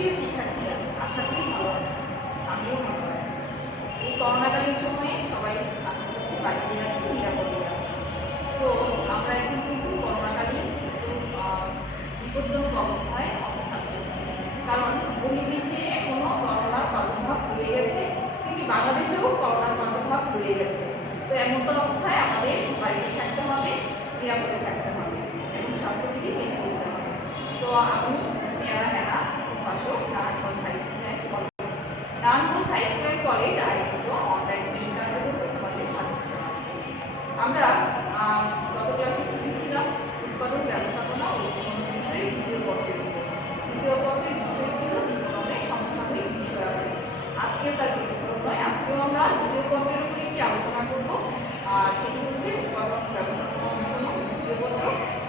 প্রিয় শিক্ষার্থীরা, আশা করি ভালো আছে। আমিও ভালো আছি। এই করোনাকালীন সময়ে সবাই আশা করছি বাড়িতে আছি, নিরাপদে আছি। তো আমরা এখন কিন্তু করোনাকালীন একটু বিপজ্জনক অবস্থায় অবস্থান করছি, কারণ বহির্বিশ্বে এখনো করোনার প্রাদুর্ভাব রয়ে গেছে, কিন্তু বাংলাদেশেও করোনার প্রাদুর্ভাব রয়ে গেছে। তো এমন অবস্থায় আমাদের বাড়িতে থাকতে হবে, নিরাপদে থাকতে হবে এবং স্বাস্থ্যবিধি মেনে চলতে হবে। তো আমি Narayanganj high school and college Narayanganj high school and college আয়োজিত অনলাইন শ্রেণী কার্যক্রম তোমাদের স্বাগত জানাচ্ছি। আমরা গত ক্লাসে শিখেছিলাম উৎপাদন ব্যবস্থাপনা ও বিপণন বিষয়ে দ্বিতীয় পত্রের উপর। দ্বিতীয় পত্রের বিষয় ছিল বিপণনের সমসাময়িক বিষয়াবলী। আজকেও তার ব্যতিক্রম নয়, আজকেও আমরা দ্বিতীয় পত্রের উপরে একটি আলোচনা করব, আর সেটি হচ্ছে উৎপাদন ব্যবস্থাপনা ও বিপণন দ্বিতীয় পত্র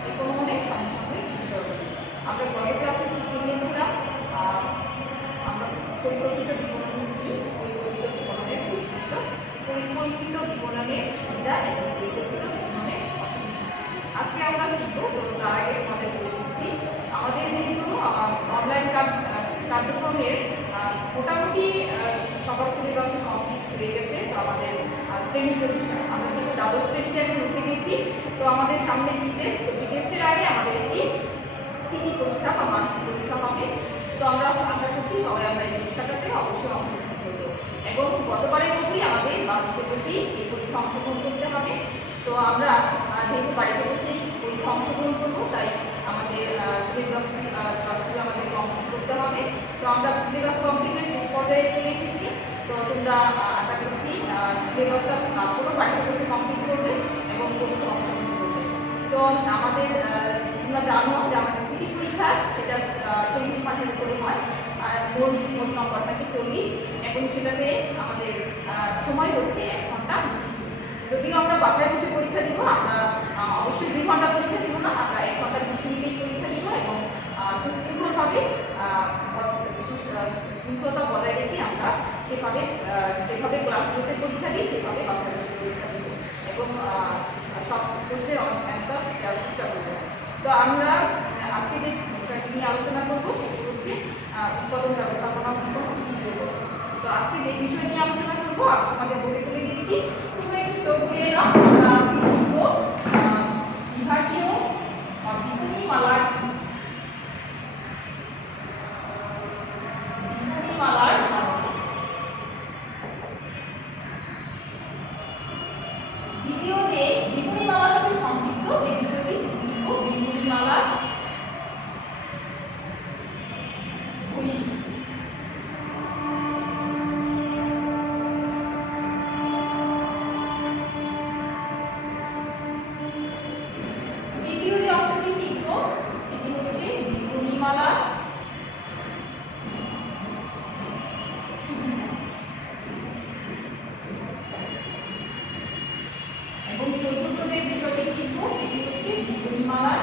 বিপণনের সমসাময়িক বিষয়াবলী। আমরা গত ক্লাসে শিখে নিয়েছিলাম আমরা পরিকল্পিত বিপণন কি, পরিকল্পিত বিপণনের বৈশিষ্ট্য, পরিকল্পিত বিপণনের সুবিধা এবং পরিকল্পিত বিপণনের অসুবিধা। আজকে আমরা শিখবো। তো তার আগে তোমাদের বলে দিচ্ছি, আমাদের যেহেতু অনলাইন কার্যক্রমের মোটামুটি সবার সিলেবাস কমপ্লিট হয়ে গেছে, তো আমাদের শ্রেণী পরীক্ষা আমরা যেহেতু দ্বাদশ শ্রেণীতে এখন উঠে গেছি, তো আমাদের সামনে বি টেস্টের আগে আমাদের একটি সিটি পরীক্ষা বা মাসিক পরীক্ষা হবে। তো আমরা আশা করছি সবাই আমরা এই পরীক্ষাটাতে অবশ্যই অংশগ্রহণ করবো, এবং গতবারের মতোই আমাদের বাড়িতে বসেই এই পরীক্ষা অংশগ্রহণ করতে হবে। তো আমরা যেহেতু বাড়িতে বসেই পরীক্ষা অংশগ্রহণ করবো, তাই আমাদের সিলেবাসগুলো আমাদের কমপ্লিট করতে হবে। তো আমরা সিলেবাস কমপ্লিটের শেষ পর্যায়ে চলে এসেছি। তো তোমরা আশা করছি সিলেবাসটা পুরো বাড়িতে বসে কমপ্লিট করবে এবং পরীক্ষা অংশগ্রহণ করবে। তো আমাদের তোমরা জানো যে আমাদের সিটি পরীক্ষা সেটা 40 মার্কের উপরে হয়, আর মোট নম্বর থাকে 40, এবং সেটাতে আমাদের সময় হচ্ছে 1 ঘন্টা 20 মিনিট। যদিও আমরা বাসায় বসে পরীক্ষা দিব, আমরা অবশ্যই 2 ঘন্টা পরীক্ষা দিব না, আমরা 1 ঘন্টা 20 মিনিটেই পরীক্ষা দিব, এবং সুশৃঙ্খলভাবে শৃঙ্খলতা বজায় রেখে আমরা যেভাবে ক্লাসগুলোতে পরীক্ষা দিই সেভাবে বাসায় বসে পরীক্ষা দিব, এবং সব প্রশ্নের অ্যান্সার দেওয়ার চেষ্টা করবো। তো আমরা আজকে যে বিষয়টি নিয়ে আলোচনা করবো সেটি হচ্ছে উৎপাদন ব্যবস্থাপনা বিপণন দ্বিতীয় পত্র। তো আজকে যে বিষয় নিয়ে আলোচনা করবো আমি তোমাদের বলে তুলে দিচ্ছি, তোমরা একটু চোখ বুলিয়ে নাও। আমরা আজকে শিখবো বিভাগীয় বিপণীমালার কি। বিপণীমালার দ্বিতীয় যে বিপণীমালার সাথে সম্পৃক্ত যে বিষয়টি শিখবো বিপণীমালার বৈশিষ্ট্য। দ্বিতীয় যে অংশটি শিখবো সেটি হচ্ছে বিপণীমালার সুবিধা, এবং চতুর্থ যে বিষয়টি শিখবো সেটি হচ্ছে বিপণীমালার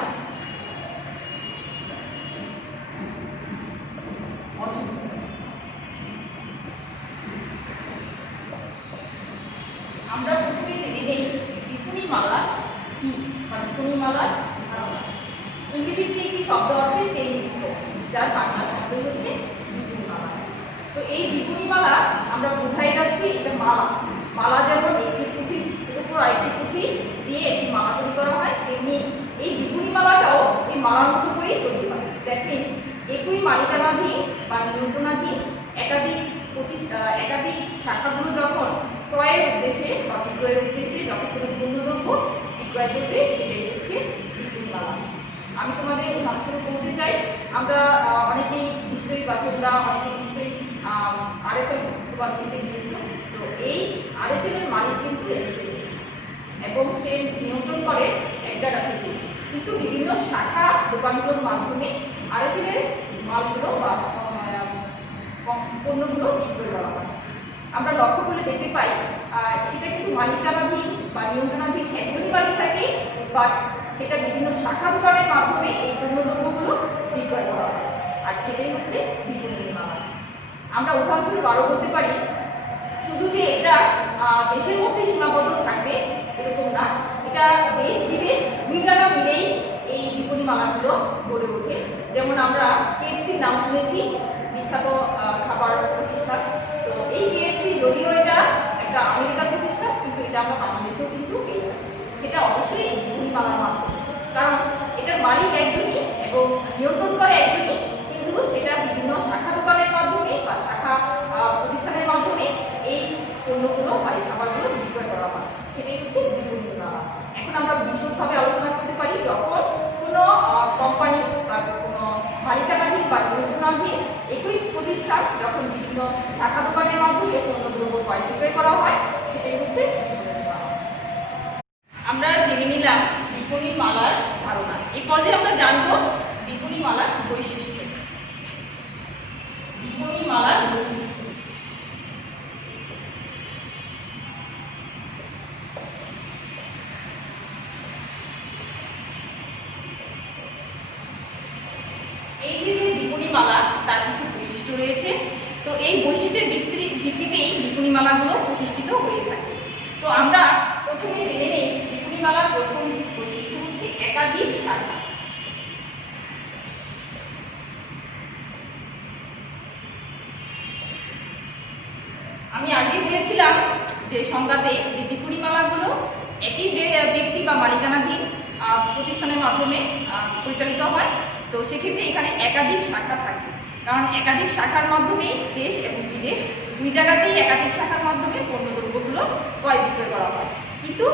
অসুবিধা। আমরা প্রথমে জেনে নেই বিপণীমালা কি বা বিপণীমালার ধারণা। ইংরেজিতে একটি শব্দ আছে চেইন স্টোর, যার বাংলা শব্দ হচ্ছে বিপণীমালা। তো এই বিপণীমালা আমরা বোঝাই যাচ্ছি এটা মালা। মালা যেমন একটি পুঁথির উপর আরেকটি পুঁথি দিয়ে একটি মালা তৈরি করা হয়, তেমনি এই বিপণীমালাটাও এই মালার মতো করেই তৈরি হয়। দ্যাট মিনস একই মালিকানাধীন বা নিয়ন্ত্রণাধীন একাধিক শাখাগুলো যখন ক্রয়ের উদ্দেশ্যে বা বিক্রয়ের উদ্দেশ্যে যখন কোনো পণ্যদ্রব্য বিক্রয় করবে, সেটাই হচ্ছে বিপণীমালা। আমি তোমাদের উদাহরণস্বরূপ বলতে চাই, আমরা অনেকেই নিশ্চয়ই বা তোমরা অনেকে নিশ্চয়ই আরএফএল দোকান কিনতে গিয়েছো। তো এই আরএফএলের মালিক কিন্তু একজন, এবং সে নিয়ন্ত্রণ করে এক জায়গা থেকে, কিন্তু বিভিন্ন শাখা দোকানগুলোর মাধ্যমে আরএফএলের মালগুলো বা পণ্যগুলো বিক্রয় করা হয়। আমরা লক্ষ্য করলে দেখতে পাই সেটা কিন্তু মালিকানাধীন বা নিয়ন্ত্রণাধীন একজনই মালিক থাকে, বাট সেটা বিভিন্ন শাখা দোকানের মাধ্যমে এই পণ্যদ্রব্যগুলো বিক্রয় করা হয়, আর সেটাই হচ্ছে বিপণীমালা। আমরা উদাহরণস্বরূপ আরও বলতে পারি, শুধু যে এটা দেশের মধ্যে সীমাবদ্ধ থাকবে এরকম না, এটা দেশ বিদেশ দুই জায়গা মিলেই এই বিপণীমালাগুলো গড়ে ওঠে। যেমন আমরা কেএফসির নাম শুনেছি, বিখ্যাত খাবার প্রতিষ্ঠান। তো এই KFC যদিও এটা একটা আমেরিকান প্রতিষ্ঠান, কিন্তু এটা আমরা বাংলাদেশেও কিন্তু পেয়ে থাকি, সেটা অবশ্যই এই বিপণী মালার মাধ্যমে। কারণ এটার মালিক একজনই এবং নিয়ন্ত্রণ করে একজনই, কিন্তু সেটা বিভিন্ন শাখা দোকানের মাধ্যমে বা শাখা প্রতিষ্ঠানের মাধ্যমে এই পণ্যগুলো বা এই খাবারগুলো বিক্রয় করা হয়, সেটাই হচ্ছে বিপণী মালা। এখন আমরা বিশদভাবে আলোচনা করতে পারি, যখন কোনো কোম্পানি বা কোনো মালিকানাধীন বা নিয়ন্ত্রণাধীন একই প্রতিষ্ঠান যখন বিভিন্ন শাখা দোকানের মাধ্যমে পণ্যদ্রব্য ক্রয় বিক্রয় করা হয়, সেটাই হচ্ছে বিপণী মালা। আমরা জেনে নিলাম বিপণী মালার ধারণা। এই পর্যায়ে আমরা জানব বিপণী মালার বৈশিষ্ট্য। বিপণী মালার বৈশিষ্ট্য এই যে বিপণী মালা, তার কিছু বৈশিষ্ট্য রয়েছে। তো এই বৈশিষ্ট্যের ভিত্তিতেই বিপণী মালাগুলো প্রতিষ্ঠিত হয়ে থাকে। তো আমরা প্রথমে জেনে নেই বিপণী মালার প্রথম বৈশিষ্ট্য হচ্ছে একাধিক শাখা। আমি আগেই বলেছিলাম যে সংজ্ঞাতে যে বিপণী মালাগুলো একই ব্যক্তি বা মালিকানাধীন প্রতিষ্ঠানের মাধ্যমে পরিচালিত হয়। তো সেক্ষেত্রে এখানে একাধিক শাখা থাকে, কারণ একাধিক শাখার মাধ্যমে দেশ এবং বিদেশ দুই জায়গাতেই একাধিক শাখার মাধ্যমে পণ্যদ্রব্যগুলো ক্রয় বিক্রয় করা হয়। কিন্তু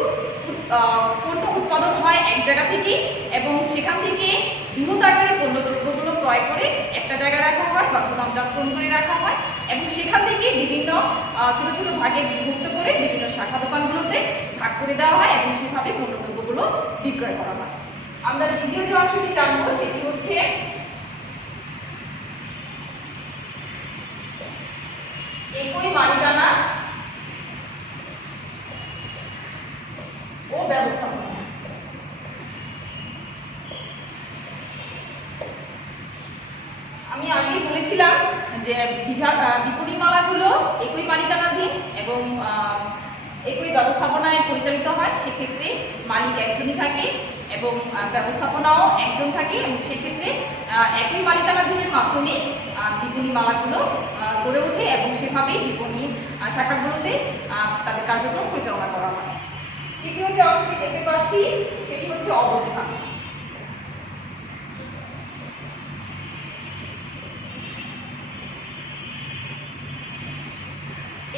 পণ্য উৎপাদন হয় এক জায়গা থেকেই এবং সেখান থেকে বৃহৎ আকারে পণ্যদ্রব্যগুলো ক্রয় করে একটা জায়গায় রাখা হয় বা গুদামজাতকরণ করে রাখা হয় এবং সেখান থেকে বিভিন্ন ছোট ছোট ভাগে বিভক্ত করে বিভিন্ন শাখা দোকানগুলোতে ভাগ করে দেওয়া হয় এবং সেভাবে পণ্যদ্রব্যগুলো বিক্রয় করা হয়। আমরা দ্বিতীয় যে অংশটি জানবো সেটি হচ্ছে একই মালিকানা ও ব্যবস্থাপনা। আমি আগেই বলেছিলাম যে বিপণী মালাগুলো একই মালিকানাধীন এবং একই ব্যবস্থাপনায় পরিচালিত হয়। সেক্ষেত্রে মালিক একজনই থাকে এবং ব্যবস্থাপনাও একজন থাকে এবং সেক্ষেত্রে একই মালিকানাধীনের মাধ্যমে বিপণী মালাগুলো গড়ে ওঠে এবং সেভাবেই বিপণী শাখাগুলোতে তাদের কার্যক্রম পরিচালনা করা হয়। তৃতীয় যে অংশটি দেখতে পাচ্ছি সেটি হচ্ছে অবস্থান।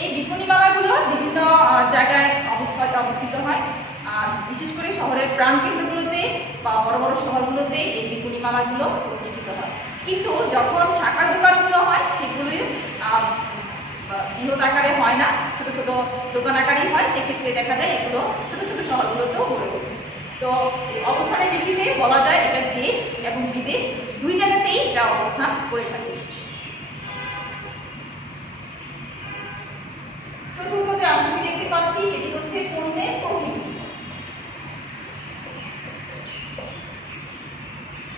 এই বিপণী মালাগুলো বিভিন্ন জায়গায় অবস্থিত হয়, বিশেষ করে শহরের প্রাণকেন্দ্রগুলোতে বা বড় বড় শহরগুলোতে এই বিপণী মালাগুলো প্রতিষ্ঠিত হয়। কিন্তু যখন শাখা দোকানগুলো হয় সেগুলি বৃহৎ আকারে হয় না, ছোট ছোট দোকান আকারেই হয়। সেক্ষেত্রে দেখা যায় এগুলো ছোট ছোট শহরগুলোতেও গড়ে ওঠে। তো অবস্থানের ভিত্তিতে বলা যায় এটা দেশ এবং বিদেশ দুই জায়গাতেই এটা অবস্থান করে থাকে। চতুর্থ যে অংশটি দেখতে পাচ্ছি সেটি হচ্ছে পণ্যের প্রকৃতি।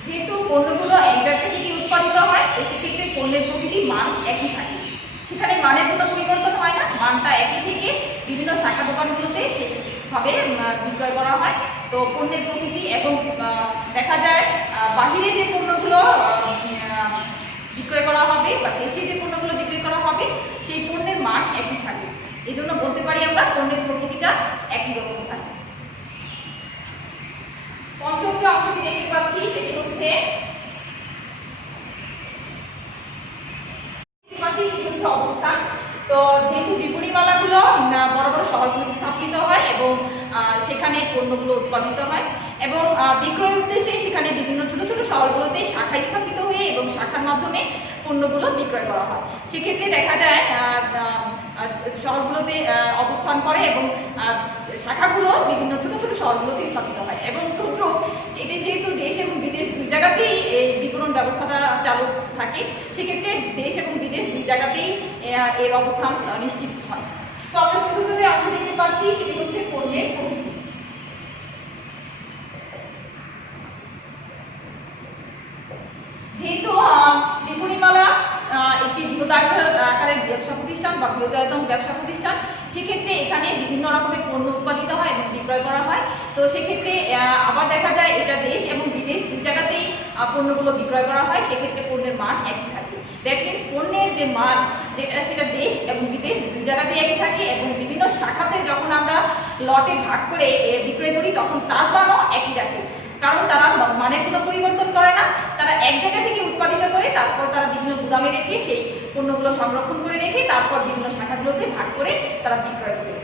যেহেতু পণ্যগুলো এক জায়গা থেকে উৎপাদিত হয়, তো সেক্ষেত্রে পণ্যের প্রকৃতি মান একই থাকে, সেখানে মানের কোনো পরিবর্তন হয় না, মানটা একই থেকে বিভিন্ন শাখা দোকানগুলোতে সেইভাবে বিক্রয় করা হয়। তো পণ্যের প্রকৃতি এবং দেখা যায় বাহিরে যে পণ্যগুলো বিক্রয় করা হবে বা দেশে যে পণ্যগুলো বিক্রয় করা হবে সেই পণ্যের মান একই থাকে। এই জন্য বলতে পারি আমরা পণ্যের প্রকৃতিটা একই রকম থাকে। পঞ্চম যে অংশটি দেখতে পাচ্ছি সেটি হচ্ছে অবস্থান। তো যেহেতু বিপণী মালাগুলো বড় বড় শহরগুলোতে স্থাপিত হয় এবং সেখানে পণ্যগুলো উৎপাদিত হয় এবং বিক্রয়ের উদ্দেশ্যে সেখানে বিভিন্ন ছোট ছোট শহরগুলোতে শাখা স্থাপিত হয়ে এবং শাখার মাধ্যমে পণ্যগুলো বিক্রয় করা হয়। সেক্ষেত্রে দেখা যায় শহরগুলোতে অবস্থান করে এবং শাখাগুলো বিভিন্ন ছোট ছোট শহরগুলোতে স্থাপিত হয় এবং ক্ষুদ্র এটি যেহেতু দেশ এবং বিদেশ দুই জায়গাতেই এই বিপণন ব্যবস্থাটা চালু থাকে, সেক্ষেত্রে দেশ এবং বিদেশ দুই জায়গাতেই এর অবস্থান নিশ্চিত হয়। তো আমরা চতুর্থ যে অংশ দেখতে পাচ্ছি সেটি হচ্ছে পণ্যের প্রকৃতি। যেহেতু বিপণী মালা একটি বৃহৎ আকারের ব্যবসা প্রতিষ্ঠান বা বৃহদায়তন ব্যবসা প্রতিষ্ঠান, সেক্ষেত্রে এখানে বিভিন্ন রকমের পণ্য উৎপাদিত হয় এবং বিক্রয় করা হয়। তো সেক্ষেত্রে আবার দেখা যায় এটা দেশ এবং বিদেশ দুই জায়গাতেই পণ্যগুলো বিক্রয় করা হয়, সেক্ষেত্রে পণ্যের মান একই থাকে। দ্যাট মিনস মান যেটা সেটা দেশ এবং বিদেশ দুই জায়গাতেই একই থাকে, এবং বিভিন্ন শাখাতে যখন আমরা লটে ভাগ করে বিক্রয় করি তখন তার মানও একই রাখে, কারণ তারা মানের কোনো পরিবর্তন করে না। তারা এক জায়গা থেকে উৎপাদিত করে তারপর তারা বিভিন্ন গুদামে রেখে সেই পণ্যগুলো সংরক্ষণ করে রেখে তারপর বিভিন্ন শাখাগুলোতে ভাগ করে তারা বিক্রয় করে।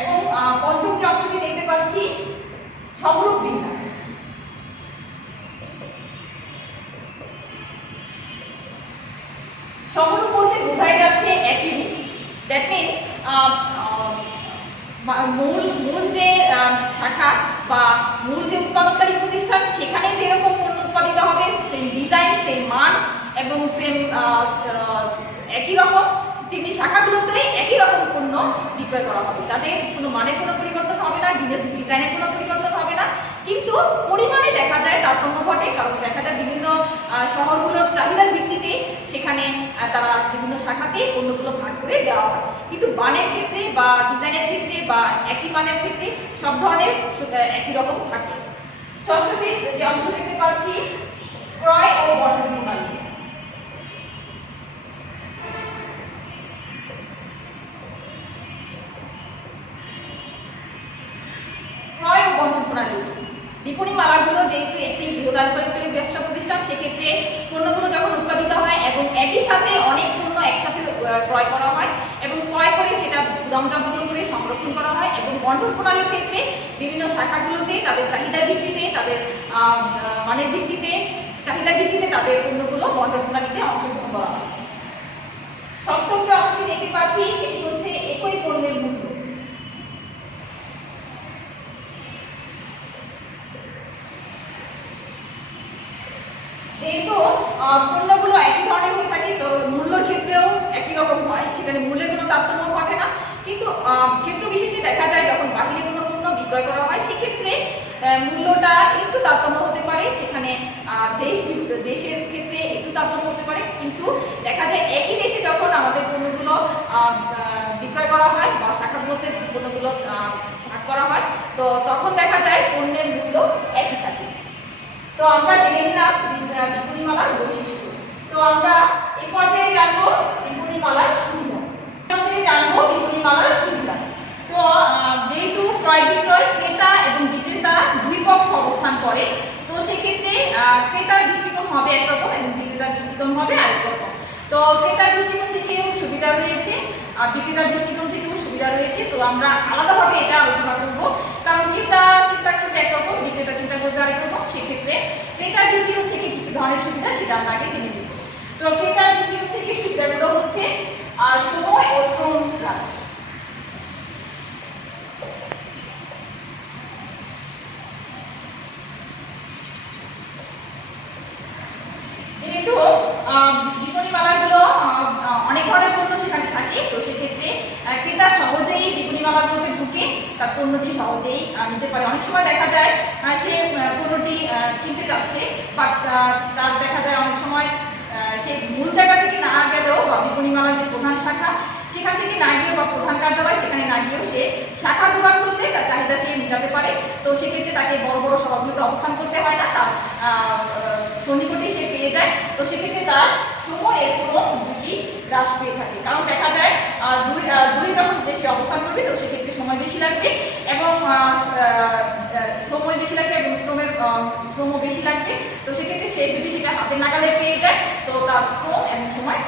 এবং পঞ্চম যে অংশটি দেখতে পাচ্ছি সমরূপ বিন্যাস। সমরূপ বলতে বোঝাই যাচ্ছে একই রূপ। দ্যাট মিনস মূল যে শাখা বা মূল যে উৎপাদনকারী প্রতিষ্ঠান সেখানে যেরকম পণ্য উৎপাদিত হবে, সেম ডিজাইন, সেম মান এবং সেম একই রকম, তেমনি শাখাগুলোতে একই রকম পণ্য বিক্রয় করা হবে। তাদের কোনো মানের কোনো পরিবর্তন হবে না, ডিজাইনের কোনো পরিবর্তন হবে না, কিন্তু পরিমাণে দেখা যায় তারতম্য ঘটে। কারণ দেখা যায় বিভিন্ন শহরগুলোর চাহিদার ভিত্তিতে সেখানে তারা বিভিন্ন শাখাতে পণ্যগুলো ভাগ করে দেওয়া হয়, কিন্তু মানের ক্ষেত্রে বা ডিজাইনের ক্ষেত্রে বা একই মানের ক্ষেত্রে সব ধরনের একই রকম থাকে। ষষ্ঠটি যে অংশ দেখতে পাচ্ছি ক্রয় ও বন্টন প্রণালী। ক্রয় ও বন্টন প্রণালী, বিপণী মালাগুলো যেহেতু একটি বৃহদায়তনিক ব্যবসা প্রতিষ্ঠান, সেক্ষেত্রে পণ্যগুলো যখন উৎপাদিত হয় এবং একই সাথে অনেক পণ্য একসাথে ক্রয় করা হয় এবং ক্রয় করে সেটা গুদামজাত করে সংরক্ষণ করা হয়, এবং বন্টন প্রণালীর ক্ষেত্রে বিভিন্ন শাখাগুলোতে তাদের চাহিদার ভিত্তিতে, তাদের মানের ভিত্তিতে, চাহিদার ভিত্তিতে তাদের পণ্যগুলো বন্টন প্রণালীতে অংশগ্রহণ করা হয়। সপ্তম যে অংশটি দেখতে পাচ্ছি সেটি হচ্ছে একই পণ্যের মূল্য। যেহেতু পণ্যগুলো একই ধরনের হয়ে থাকে তো মূল্যের ক্ষেত্রেও একই রকম হয়, সেখানে মূল্যের কোনো তারতম্য ঘটে না, কিন্তু ক্ষেত্র বিশেষে দেখা যায় যখন বাহিরে কোনো পণ্য বিক্রয় করা হয় সেক্ষেত্রে মূল্যটা একটু তারতম্য হতে পারে, সেখানে দেশের ক্ষেত্রে একটু তারতম্য হতে পারে, কিন্তু দেখা যায় একই দেশে যখন আমাদের পণ্যগুলো বিক্রয় করা হয় বা শাখাগুলোতে পণ্যগুলো ভাগ করা হয় তো তখন দেখা যায় পণ্যের মূল্য একই থাকে। তো আমরা জেনে নিলাম বিপণীমালার বৈশিষ্ট্য। তো আমরা এই পর্যায়ে জানবো বিপণীমালার সুবিধা। জানবো বিপণীমালার সুবিধা। তো যেহেতু ক্রয় বিক্রয় ক্রেতা এবং বিক্রেতা দুই পক্ষ অবস্থান করে, তো সেক্ষেত্রে ক্রেতার দৃষ্টিকোণ হবে একরকম এবং বিক্রেতার দৃষ্টিকোণ হবে আরেক রকম। তো ক্রেতার দৃষ্টিকোণ থেকেও সুবিধা রয়েছে আর বিক্রেতার দৃষ্টিকোণ থেকেও সুবিধা রয়েছে। তো আমরা আলাদাভাবে এটা আলোচনা করবো, কারণ ক্রেতা চিন্তা করবে একরকম, বিক্রেতা চিন্তা করবে আরেক রকম। সেক্ষেত্রে ক্রেতার দৃষ্টিকোণ থেকে কি ধরনের সুবিধা সেটা আমরা আগে জেনে নিব। তো ক্রেতার দৃষ্টিকোণ থেকে সুবিধাগুলো হচ্ছে সময় ও শ্রম হ্রাস। যেহেতু বিপণী মালাগুলো অনেক ধরনের পণ্য সেখানে থাকে, তো সেক্ষেত্রে ক্রেতা সহজেই বিপণী মালাগুলোতে ঢুকে তার পণ্যটি সহজেই নিতে পারে। অনেক সময় দেখা যায় সে পণ্যটি কিনতে চাচ্ছে, বাট তার দেখা যায় অনেক সময় সে মূল জায়গা থেকে না গেলেও বা বিপণী মালার যে প্রধান শাখা সেখান থেকে না গিয়ে বা প্রধান কার্যালয় সেখানে না গিয়েও সে শাখা দোকানগুলোতে তার চাহিদা সে মেটাতে পারে। তো সেক্ষেত্রে তাকে বড় বড় সভাগুলোতে অবস্থান করতে হয় না, তার সন্নিকটেই সে পেয়ে যায়। তো সেক্ষেত্রে তার সময় এবং শ্রম দুটি হ্রাস পেয়ে থাকে, কারণ দেখা যায় দূরে যখন যে সে অবস্থান করবে তো সেক্ষেত্রে সময় বেশি লাগবে এবং সময় বেশি লাগবে এবং শ্রমও বেশি লাগবে। তো সেক্ষেত্রে সে যদি সেটা হাতের নাগালে পেয়ে যায় তো তার শ্রম এবং সময়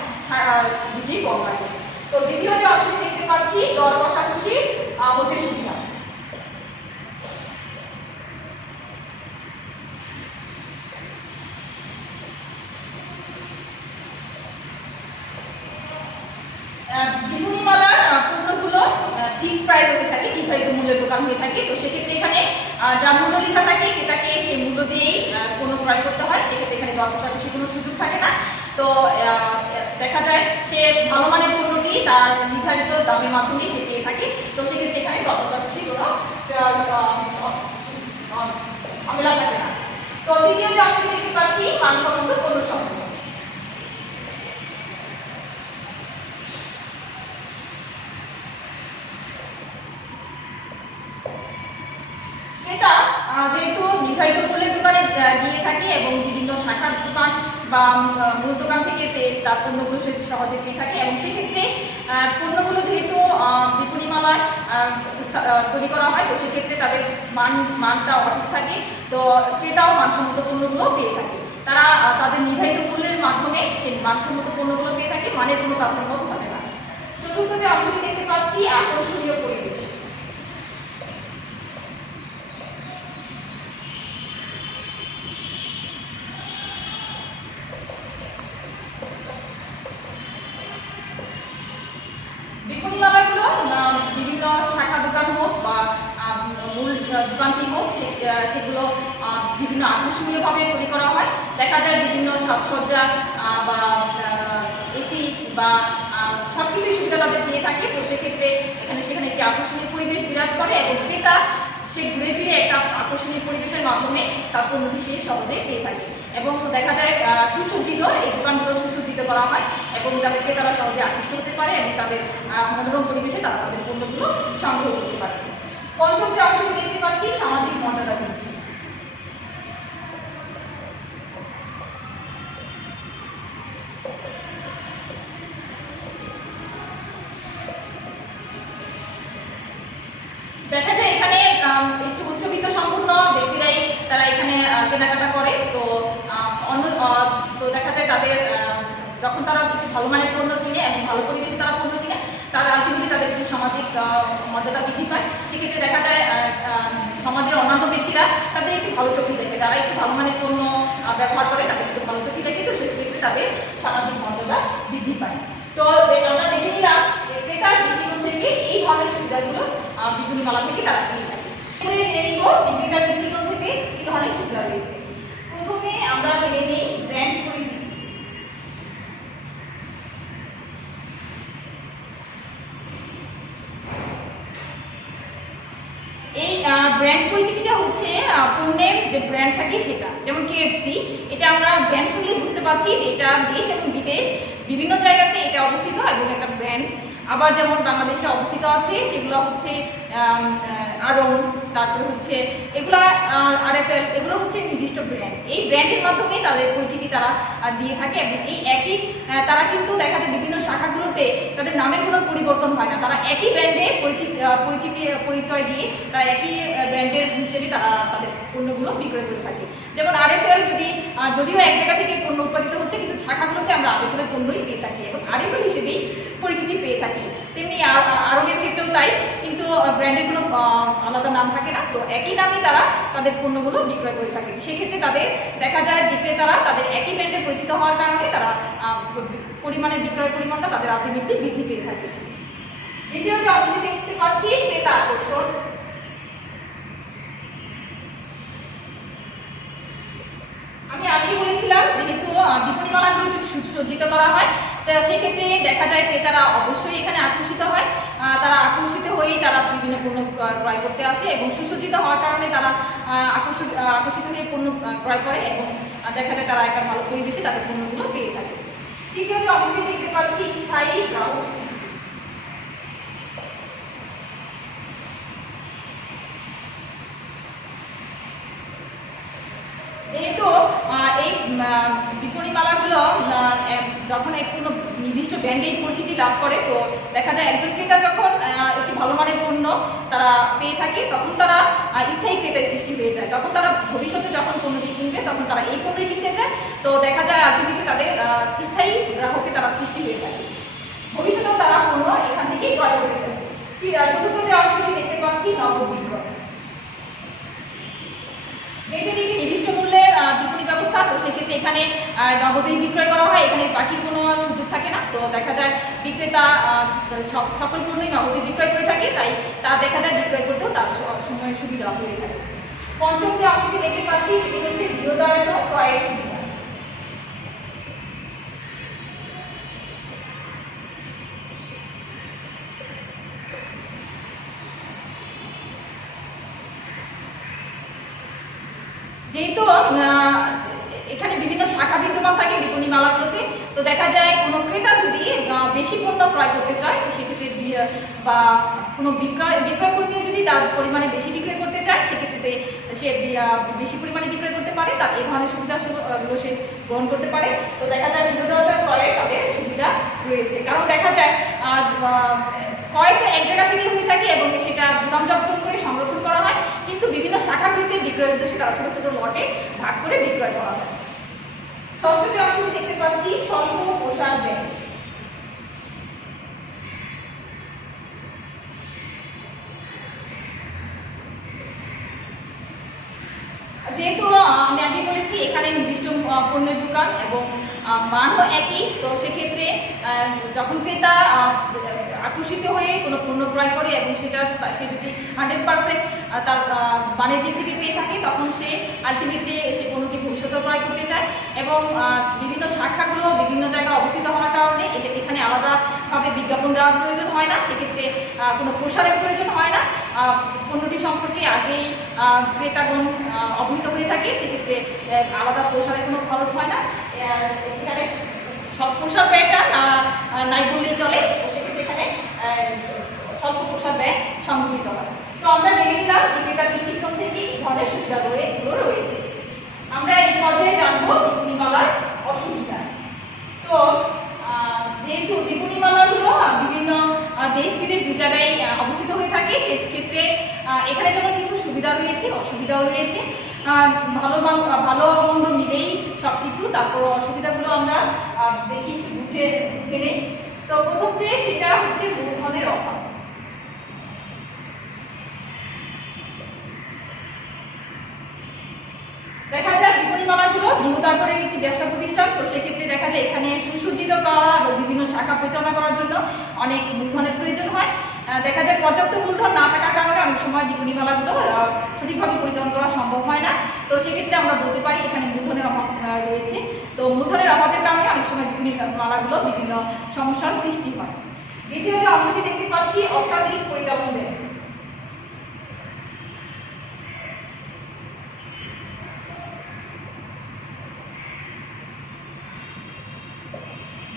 দুটি কম লাগবে। তো দ্বিতীয় যে অংশটি দেখতে পাচ্ছি দর কষাকষি হতে সুবিধা। বিপণী মালার পণ্যগুলো ফিক্সড প্রাইস হয়ে থাকে, নির্ধারিত মূল্যের দোকান হয়ে থাকে। তো সেক্ষেত্রে এখানে যা মূল্য লেখা থাকে ক্রেতাকে সেই মূল্য দিয়েই পণ্য ক্রয় করতে হয়, সেক্ষেত্রে এখানে দর কষাকষির কোনো সুযোগ থাকে না। তো দেখা যায় সে ভালো মানের পণ্যটি তার নির্ধারিত দামের মাধ্যমে সে পেয়ে থাকে। তো সেক্ষেত্রে এখানে দর কষাকষি কোনো ঝামেলা থাকে না। তো দ্বিতীয় যে অংশটি দেখতে পাচ্ছি মানসম্মত পণ্য সম্পর্ক। যেহেতু নির্ধারিত মূল্যের দোকানে গিয়ে থাকে এবং বিভিন্ন শাখার দোকান বা মূল দোকান থেকে তার পণ্যগুলো সে সহজে পেয়ে থাকে এবং সেক্ষেত্রে পণ্যগুলো যেহেতু বিপণীমালায় তৈরি করা হয়, তো সেক্ষেত্রে তাদের মানটা অটুট থাকে, তো ক্রেতাও মানসম্মত পণ্যগুলো পেয়ে থাকে। তারা তাদের নির্ধারিত মূল্যের মাধ্যমে সেই মানসম্মত পণ্যগুলো পেয়ে থাকে, মানের কোনো তারতম্য ঘটে না। চতুর্থতে অংশটি দেখতে পাচ্ছি আকর্ষণীয় পরিবেশ। বিপণীমালাগুলো বিভিন্ন শাখা দোকান হোক বা মূল দোকানটি হোক, সেগুলো বিভিন্ন আকর্ষণীয়ভাবে তৈরি করা হয়। দেখা যায় বিভিন্ন সাজসজ্জা বা এসি বা সব কিছুই সুবিধা তাদের দিয়ে থাকে। তো সেক্ষেত্রে সেখানে একটি আকর্ষণীয় পরিবেশ বিরাজ করে এবং ক্রেতা সে ঘুরে ফিরে একটা আকর্ষণীয় পরিবেশের মাধ্যমে তার পণ্যটি সে সহজে পেয়ে থাকে। এবং দেখা যায় সুসজ্জিত, এই দোকানগুলো সুসজ্জিত করা হয় এবং যাদেরকে তারা সহজে আকৃষ্ট হতে পারে এবং তাদের মনোরম পরিবেশে তারা তাদের পণ্যগুলো সংগ্রহ করতে পারে। পঞ্চম যে অংশটি দেখতে পাচ্ছি সামাজিক মর্যাদা বৃদ্ধি। দেখা যায় এখানে একটু উচ্চবিত্ত সম্পন্ন ব্যক্তিরাই তারা এখানে কেনাকাটা করে। তো তো দেখা যায় তাদের যখন তারা একটু ভালো মানের পণ্য কিনে এবং ভালো পরিবেশে তারা পণ্য কিনে, তারা আলটিমেটলি তাদের একটু সামাজিক মর্যাদা বৃদ্ধি পায়। সেক্ষেত্রে দেখা যায় সমাজের অন্যান্য ব্যক্তিরা তাদের একটু ভালো চোখে দেখে, তারা একটু ভালো মানের পণ্য ব্যবহার করে, তাদের একটু ভালো চোখে দেখে, তো সেক্ষেত্রে তাদের সামাজিক মর্যাদা বৃদ্ধি পায়। তো আমরা দেখে নিলাম যে ক্রেতার দৃষ্টিকোণ থেকে এই ধরনের সুবিধাগুলো বিপণীমালা থেকে তারা পেয়ে থাকে। জেনে নিব বিক্রেতার দৃষ্টিকোণ থেকে কি ধরনের সুবিধা রয়েছে। প্রথমে আমরা জেনে নিই ব্র্যান্ড পরিচিতি। এই ব্র্যান্ড পরিচিতিটা হচ্ছে পণ্যের যে ব্র্যান্ড থাকে সেটা, যেমন KFC, এটা আমরা ব্র্যান্ড শুনলেই বুঝতে পারছি যে এটা দেশ এবং বিদেশ বিভিন্ন জায়গাতে এটা অবস্থিত এবং একটা ব্র্যান্ড। আবার যেমন বাংলাদেশে অবস্থিত আছে সেগুলো হচ্ছে আড়ং, তারপরে হচ্ছে এগুলা RFL, এগুলো হচ্ছে নির্দিষ্ট ব্র্যান্ড। এই ব্র্যান্ডের মাধ্যমে তাদের পরিচিতি তারা দিয়ে থাকে এবং এই একই তারা কিন্তু দেখা যায় বিভিন্ন শাখাগুলোতে তাদের নামের কোনো পরিবর্তন হয় না, তারা একই ব্র্যান্ডে পরিচয় দিয়ে তারা একই ব্র্যান্ডের হিসেবে তারা তাদের পণ্যগুলো বিক্রয় করে থাকে। যেমন RFL যদিও এক জায়গা থেকে পণ্য উৎপাদিত হচ্ছে, কিন্তু শাখাগুলোতে আমরা RFL এর পণ্যই পেয়ে থাকি এবং RFL হিসেবেই পরিচিতি পেয়ে থাকি। তেমনি আড়ংয়ের ক্ষেত্রেও তাই, কিন্তু ব্র্যান্ডের কোনো আলাদা নাম থাকে না, তো একই নামে তারা তাদের পণ্যগুলো বিক্রয় করে থাকে। সেক্ষেত্রে তাদের দেখা যায় বিক্রেতারা তাদের একই ব্র্যান্ডে পরিচিত হওয়ার কারণে তারা বিক্রয় পরিমাণটা তাদের আলটিমেটলি বৃদ্ধি পেয়ে থাকে। দ্বিতীয় যে অংশটি দেখতে পাচ্ছি ক্রেতা আকর্ষণ। আমি আগেই বলেছিলাম যেহেতু বিপণীমালাগুলো যদি সুসজ্জিত করা হয়, তো সেই ক্ষেত্রে দেখা যায় ক্রেতারা অবশ্যই এখানে আকর্ষিত হয়। তারা আকর্ষিত হয়েই তারা বিভিন্ন পণ্য ক্রয় করতে আসে এবং সুসজ্জিত হওয়ার কারণে তারা আকর্ষিত হয়ে পণ্য ক্রয় করে এবং দেখা যায় তারা একটা ভালো পরিবেশে তাদের পণ্যগুলো পেয়ে থাকে। তৃতীয় যে অংশটি দেখতে পাচ্ছি স্থায়ী গ্রাহক। যেহেতু এই বিপণীমালাগুলো যখন কোনো নির্দিষ্ট ব্র্যান্ডেই পরিচিতি লাভ করে, তো দেখা যায় একজন ক্রেতা যখন একটি ভালো মানের পণ্য তারা পেয়ে থাকে, তখন তারা স্থায়ী ক্রেতায় সৃষ্টি হয়ে যায়। তখন তারা ভবিষ্যতে যখন পণ্যটি কিনবে তখন তারা এই পণ্যই কিনতে চায়, তো দেখা যায় আলটিমেটলি তাদের স্থায়ী গ্রাহকে তারা সৃষ্টি হয়ে থাকে, ভবিষ্যতেও তারা পণ্য এখান থেকেই ক্রয় করতে চায়। চতুর্থ যে অংশটি দেখতে পাচ্ছি নগদ বিক্রয়। যেহেতু এটি একটি নির্দিষ্ট মূল্যের বিপণী ব্যবস্থা, তো সেক্ষেত্রে এখানে নগদেই বিক্রয় করা হয়, এখানে বাকি কোনো সুযোগ থাকে না। তো দেখা যায় বিক্রেতা সকল পণ্যই নগদে বিক্রয় করে থাকে, তাই তার দেখা যায় বিক্রয় করতেও তার সময় সুবিধা হয়ে থাকে। পঞ্চম যে অংশটি দেখতে পাচ্ছি সেটি হচ্ছে বৃহদায়ন ক্রয়ের সুবিধা। যেহেতু এখানে বিভিন্ন শাখা বিদ্যমান থাকে বিপণীমালাগুলোতে, তো দেখা যায় কোনো ক্রেতা যদি বেশি পণ্য ক্রয় করতে চায়, তো সেক্ষেত্রে বা কোনো বিক্রয় কর্মী যদি তার পরিমাণে বেশি বিক্রয় করতে চায়, সেক্ষেত্রে সে বেশি পরিমাণে বিক্রয় করতে পারে, তার এই ধরনের সুবিধাগুলো সে গ্রহণ করতে পারে। তো দেখা যায় বিরোধতা ক্রয়ে তাদের সুবিধা রয়েছে, কারণ দেখা যায় ক্রয় তো এক জায়গা থেকে হয়ে থাকে এবং সেটা গুদামজাতকরণ করে সংরক্ষণ করা হয়, কিন্তু বিভিন্ন শাখাগুলিতে বিক্রয়ের উদ্দেশ্যে তারা ছোটো ছোটো লটে ভাগ করে বিক্রয় করা হয়। ষষ্ঠ যে অংশটি দেখতে পাচ্ছি স্বল্প প্রসার ব্যয়। যেহেতু আমি আগে বলেছি এখানে নির্দিষ্ট পণ্যের দোকান এবং মানও একই, তো সেক্ষেত্রে যখন ক্রেতা আকর্ষিত হয়ে কোনো পণ্য ক্রয় করে এবং সেটা সে যদি 100% তার মানের দিক থেকে পেয়ে থাকে, তখন সে আলটিমেটলি সে পণ্যটি ভবিষ্যতে ক্রয় করতে চায়। এবং বিভিন্ন শাখাগুলো বিভিন্ন জায়গায় অবস্থিত হওয়ার কারণে এখানে আলাদাভাবে বিজ্ঞাপন দেওয়ার প্রয়োজন হয় না, সেক্ষেত্রে কোনো প্রসারের প্রয়োজন হয় না। পণ্যটি সম্পর্কে আগেই ক্রেতাগণ অবহিত হয়ে থাকে, সেক্ষেত্রে আলাদা প্রসারের কোনো খরচ হয় না। সেখানে সব প্রসার ব্যয়টা নাই বললে চলে, সেক্ষেত্রে এখানে স্বল্প প্রসার ব্যয় সংগঠিত হয়। তো আমরা জেনে নিলাম বিক্রেতার দৃষ্টিকোণ থেকে এই ধরনের সুবিধাগুলো রয়েছে। আমরা এই পর্যায়ে জানবো বিপণীমালার অসুবিধা। তো যেহেতু বিপণীমালাগুলো বিভিন্ন দেশ বিদেশ দু জায়গায় অবস্থিত হয়ে থাকে, সেক্ষেত্রে এখানে যেমন কিছু সুবিধা রয়েছে, অসুবিধাও রয়েছে। ভালো মন্দ মিলেই সব কিছু। তারপর অসুবিধাগুলো আমরা দেখি বুঝে নেই। তো প্রথম যে সেটা হচ্ছে মূলধনের অভাব। দেখা যায় বিপণীমালাগুলো বৃহৎ আকারের একটি ব্যবসা প্রতিষ্ঠান, তো সেক্ষেত্রে দেখা যায় এখানে সুসজ্জিত করা এবং বিভিন্ন শাখা পরিচালনা করার জন্য অনেক মূলধনের প্রয়োজন হয়। দেখা যায় পর্যাপ্ত মূলধন না থাকার কারণে অনেক সময় বিপণীমালাগুলো সঠিকভাবে পরিচালনা করা সম্ভব হয় না। তো সেক্ষেত্রে আমরা বলতে পারি এখানে মূলধনের অভাব রয়েছে। তো মূলধনের অভাবের কারণে অনেক সময় বিপণীমালাগুলো বিভিন্ন সমস্যার সৃষ্টি হয়। দ্বিতীয় যে অংশটি দেখতে পাচ্ছি অত্যাধিক পরিচালন ব্যয়।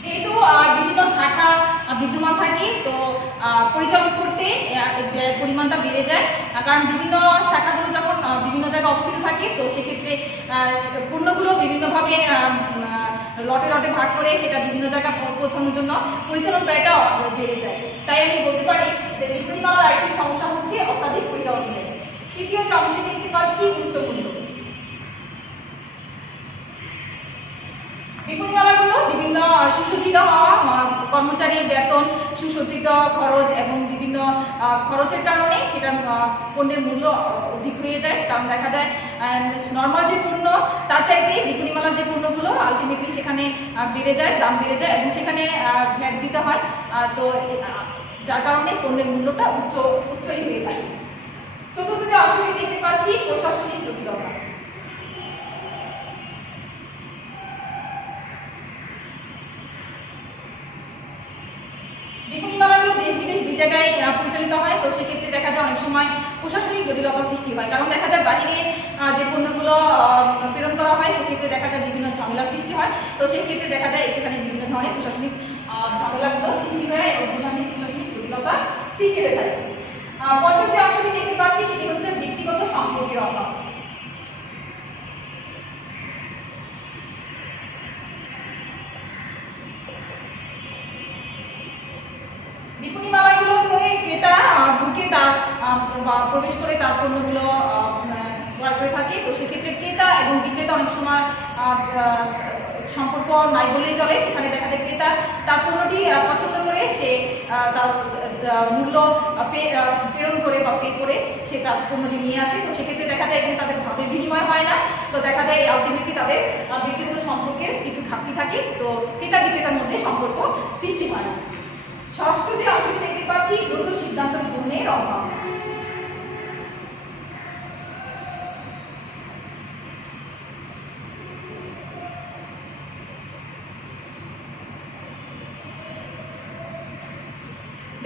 যেহেতু বিভিন্ন শাখা বিদ্যমান থাকে, তো পরিচালন করতে পরিমাণটা বেড়ে যায়, কারণ বিভিন্ন শাখাগুলো যখন বিভিন্ন জায়গায় অবস্থিত থাকে, তো সেক্ষেত্রে পণ্যগুলো বিভিন্নভাবে লটে লটে ভাগ করে সেটা বিভিন্ন জায়গায় পৌঁছানোর জন্য পরিচালন ব্যয়টা বেড়ে যায়। তাই আমি বলতে পারি যে বিপণীমালার আরেকটি সমস্যা হচ্ছে অত্যাধিক পরিচালন ব্যয়। তৃতীয় যে অংশটি দেখতে পাচ্ছি উচ্চ মূল্য। বিপণীমালাগুলো বিভিন্ন সুসজ্জিত হওয়া, কর্মচারীর বেতন, সুসজ্জিত খরচ এবং বিভিন্ন খরচের কারণে সেটার পণ্যের মূল্য অধিক হয়ে যায়। কারণ দেখা যায় নর্মাল যে পণ্য তার চাইতে বিপণীমালার যে পণ্যগুলো আলটিমেটলি সেখানে বেড়ে যায়, দাম বেড়ে যায় এবং সেখানে ভ্যাট দিতে হয়। তো যার কারণে পণ্যের মূল্যটা উচ্চই হয়ে থাকে। চতুর্থ যে অংশটি দেখতে পাচ্ছি প্রশাসনিক জটিলতা। বিপণীমালাগুলো দেশ বিদেশ দুই জায়গায় পরিচালিত হয়, তো সেক্ষেত্রে দেখা যায় অনেক সময় প্রশাসনিক জটিলতার সৃষ্টি হয়। কারণ দেখা যায় বাহিরে যে পণ্যগুলো প্রেরণ করা হয়, সেক্ষেত্রে দেখা যায় বিভিন্ন ঝামেলার সৃষ্টি হয়। তো সেক্ষেত্রে দেখা যায় এখানে বিভিন্ন ধরনের প্রশাসনিক ঝামেলাগুলো সৃষ্টি হয় এবং প্রশাসনিক জটিলতা সৃষ্টি হয়ে থাকে। পঞ্চম যে অংশটি দেখতে পাচ্ছি সেটি হচ্ছে ব্যক্তিগত সম্পর্কের অভাব। বিপণীমালাগুলোতে ক্রেতা ঢুকে তার প্রবেশ করে তার পণ্যগুলো ক্রয় করে থাকে, তো সেক্ষেত্রে ক্রেতা এবং বিক্রেতা অনেক সময় সম্পর্ক নাই বলেই চলে। সেখানে দেখা যায় ক্রেতা তার পণ্যটি পছন্দ করে সে তার মূল্য প্রেরণ করে বা পে করে সে তার পণ্যটি নিয়ে আসে। তো সেক্ষেত্রে দেখা যায় এখানে তাদের ভাবের বিনিময় হয় না। তো দেখা যায় আলটিমেটলি তাদের ব্যক্তিগত সম্পর্কের কিছু ঘাটতি থাকে, তো ক্রেতা বিক্রেতার মধ্যে সম্পর্ক সৃষ্টি হয় না। ষষ্ঠ যে অংশটি দেখতে পাচ্ছি দ্রুত সিদ্ধান্ত গ্রহণের অভাব।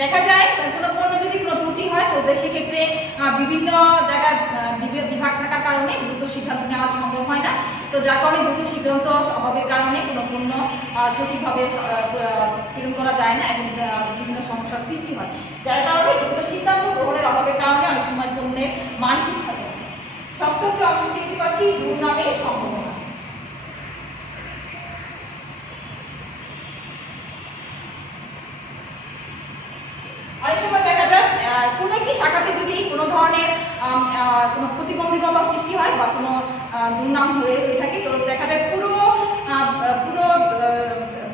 দেখা যায় কোনো পণ্য যদি কোনো ত্রুটি হয়, তো সেক্ষেত্রে বিভিন্ন জায়গায় বিভাগ থাকার কারণে দ্রুত সিদ্ধান্ত নেওয়া সম্ভব হয় না। তো যার কারণে দ্রুত সিদ্ধান্ত অভাবের কারণে কোনো পণ্য সঠিকভাবে প্রেরণ করা যায় না এবং বিভিন্ন সমস্যার সৃষ্টি হয়। যার কারণে দ্রুত সিদ্ধান্ত মান ঠিক থাকে। সপ্তম যে অংশ দেখতে পাচ্ছি দুর্নামের সম্ভাবনা। অনেক সময় দেখা যায় কোনো একটি শাখাতে যদি কোনো ধরনের কোনো প্রতিবন্ধকতা সৃষ্টি হয় বা কোনো দুর্নাম হয়ে থাকে, তো দেখা যায় পুরো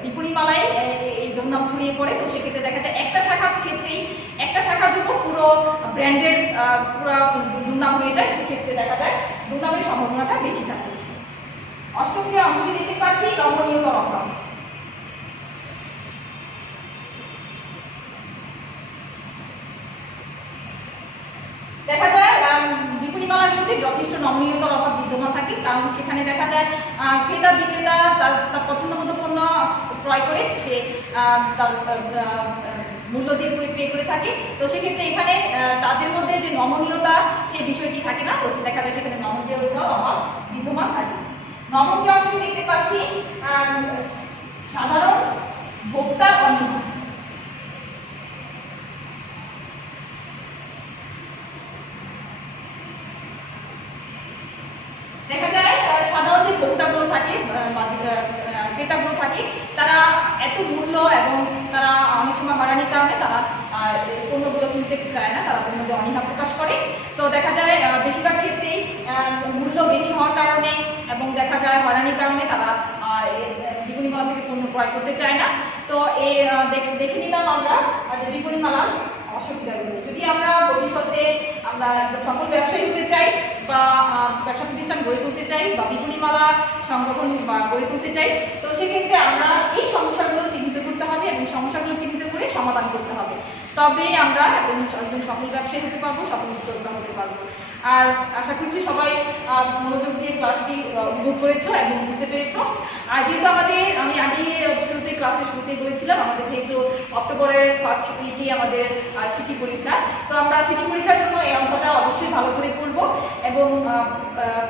বিপণীমালায় এই দুর্নাম ছড়িয়ে পড়ে। তো সেক্ষেত্রে দেখা যায় একটা শাখার ক্ষেত্রেই একটা শাখার জন্য পুরো ব্র্যান্ডের পুরো দুর্নাম হয়ে যায়, সেক্ষেত্রে দেখা যায় দুর্নামের সম্ভাবনাটা বেশি থাকে। অষ্টম যে অংশটি দেখতে পাচ্ছি নমনীয়তার অভাব। দেখা যায় বিপণীমালাগুলোতে যথেষ্ট নমনীয়তার অভাব বিদ্যমান থাকে, কারণ সেখানে দেখা যায় ক্রেতা বিক্রেতা তার পছন্দ মতো পণ্য ক্রয় করে সে তার মূল্য দিয়ে পে করে থাকে। তো সেক্ষেত্রে এখানে তাদের মধ্যে যে নমনীয়তা সেই বিষয়টি থাকে না, তো দেখা যায় সেখানে নমনীয়তার অভাব বিদ্যমান থাকে। নবম যে অংশটি দেখতে পাচ্ছি সাধারণ ভোক্তা অনীহা। দেখা যায় সাধারণ যে ভোক্তাগুলো থাকে বা ক্রেতাগুলো থাকে, তারা এত মূল্য এবং তারা অনেক সময় হয়রানির কারণে তারা পণ্যগুলো কিনতে চায় না, তারা পণ্য দিয়ে অনীহা প্রকাশ করে। তো দেখা যায় বেশিরভাগ ক্ষেত্রেই মূল্য বেশি হওয়ার কারণে এবং দেখা যায় হয়রানির কারণে তারা বিপণীমালা থেকে পণ্য ক্রয় করতে চায় না। তো দেখে নিলাম আমরা যে বিপণীমালার অসুবিধাগুলো। যদি আমরা ভবিষ্যতে আমরা সফল ব্যবসায়ী হতে চাই বা ব্যবসা প্রতিষ্ঠান গড়ে তুলতে চাই বা বিপণীমালা সংগঠন বা গড়ে তুলতে চাই, তো সেক্ষেত্রে আমরা এই সমস্যাগুলো চিহ্নিত করতে হবে এবং সমস্যাগুলো চিহ্নিত করে সমাধান করতে হবে। তবে আমরা একজন সফল ব্যবসায়ী হতে পারবো, সফল উদ্যোক্তা হতে পারবো। আর আশা করছি সবাই মনোযোগ দিয়ে ক্লাসটি উপভোগ করেছো এবং বুঝতে পেরেছো। আর যেহেতু আমি আগে ক্লাসের শুরুতে বলেছিলাম, আমাদের যেহেতু অক্টোবরের ফার্স্ট উইকে আমাদের সিটি পরীক্ষা, তো আমরা সিটি পরীক্ষার জন্য এই অঙ্কটা অবশ্যই ভালো করে পড়বো এবং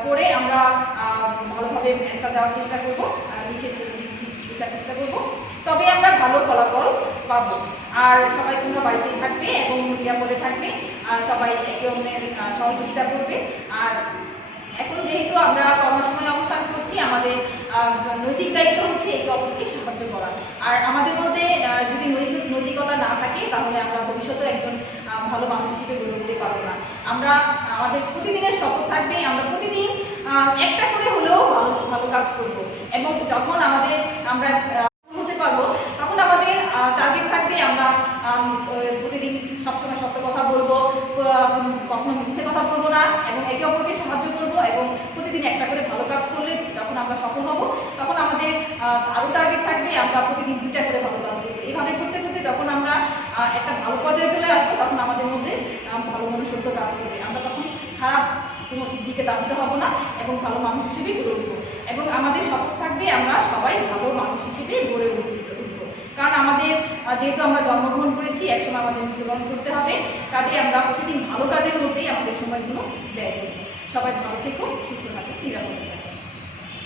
পড়ে আমরা ভালোভাবে অ্যান্সার দেওয়ার চেষ্টা করবো, লেখার চেষ্টা করবো, তবে আমরা ভালো ফলাফল পাবো। আর সবাই তোমরা বাড়িতেই থাকবে এবং নিরাপদে থাকবে, আর সবাই একে অন্যের সহযোগিতা করবে। আর এখন যেহেতু আমরা করোনার সময় অবস্থান করছি, আমাদের নৈতিক দায়িত্ব হচ্ছে একে অপরকে সাহায্য করা। আর আমাদের মধ্যে যদি নৈতিকতা না থাকে, তাহলে আমরা ভবিষ্যতে একজন ভালো মানুষ হিসেবে গড়ে উঠতে পারবো না। আমাদের প্রতিদিনের শপথ থাকবে, আমরা প্রতিদিন একটা করে হলেও ভালো কাজ করব এবং যখন আমরা হতে পারবো, তখন আমাদের টার্গেট থাকবে আমরা প্রতিদিন সবসময় সত্য কথা বলবো, কখনো মিথ্যে কথা বলবো না এবং একে অপরকে সাহায্য করবো। এবং প্রতিদিন একটা করে ভালো কাজ করলে যখন আমরা সফল হব, তখন আমাদের আরও টার্গেট থাকবে আমরা প্রতিদিন 2টা করে ভালো কাজ করবো। এইভাবে করতে করতে যখন আমরা একটা ভালো পর্যায়ে চলে আসবো, তখন আমাদের মধ্যে ভালো মনুষ্যত্ব কাজ করবে। আমরা তখন খারাপ কোনো দিকে দাবিতে হব না এবং ভালো মানুষ হিসেবে গড়ে উঠবো। এবং আমাদের শপথ থাকবে আমরা সবাই ভালো মানুষ হিসেবে গড়ে উঠবো। কারণ যেহেতু আমরা জন্মগ্রহণ করেছি, একসময় আমাদের মৃত্যুবরণ করতে হবে, কাজে আমরা প্রতিদিন ভালো কাজের মধ্যেই আমাদের সময়গুলো ব্যয় করবো। সবাই ভালো থেকো, সুস্থ থাকো, নিরাপদে থাকো।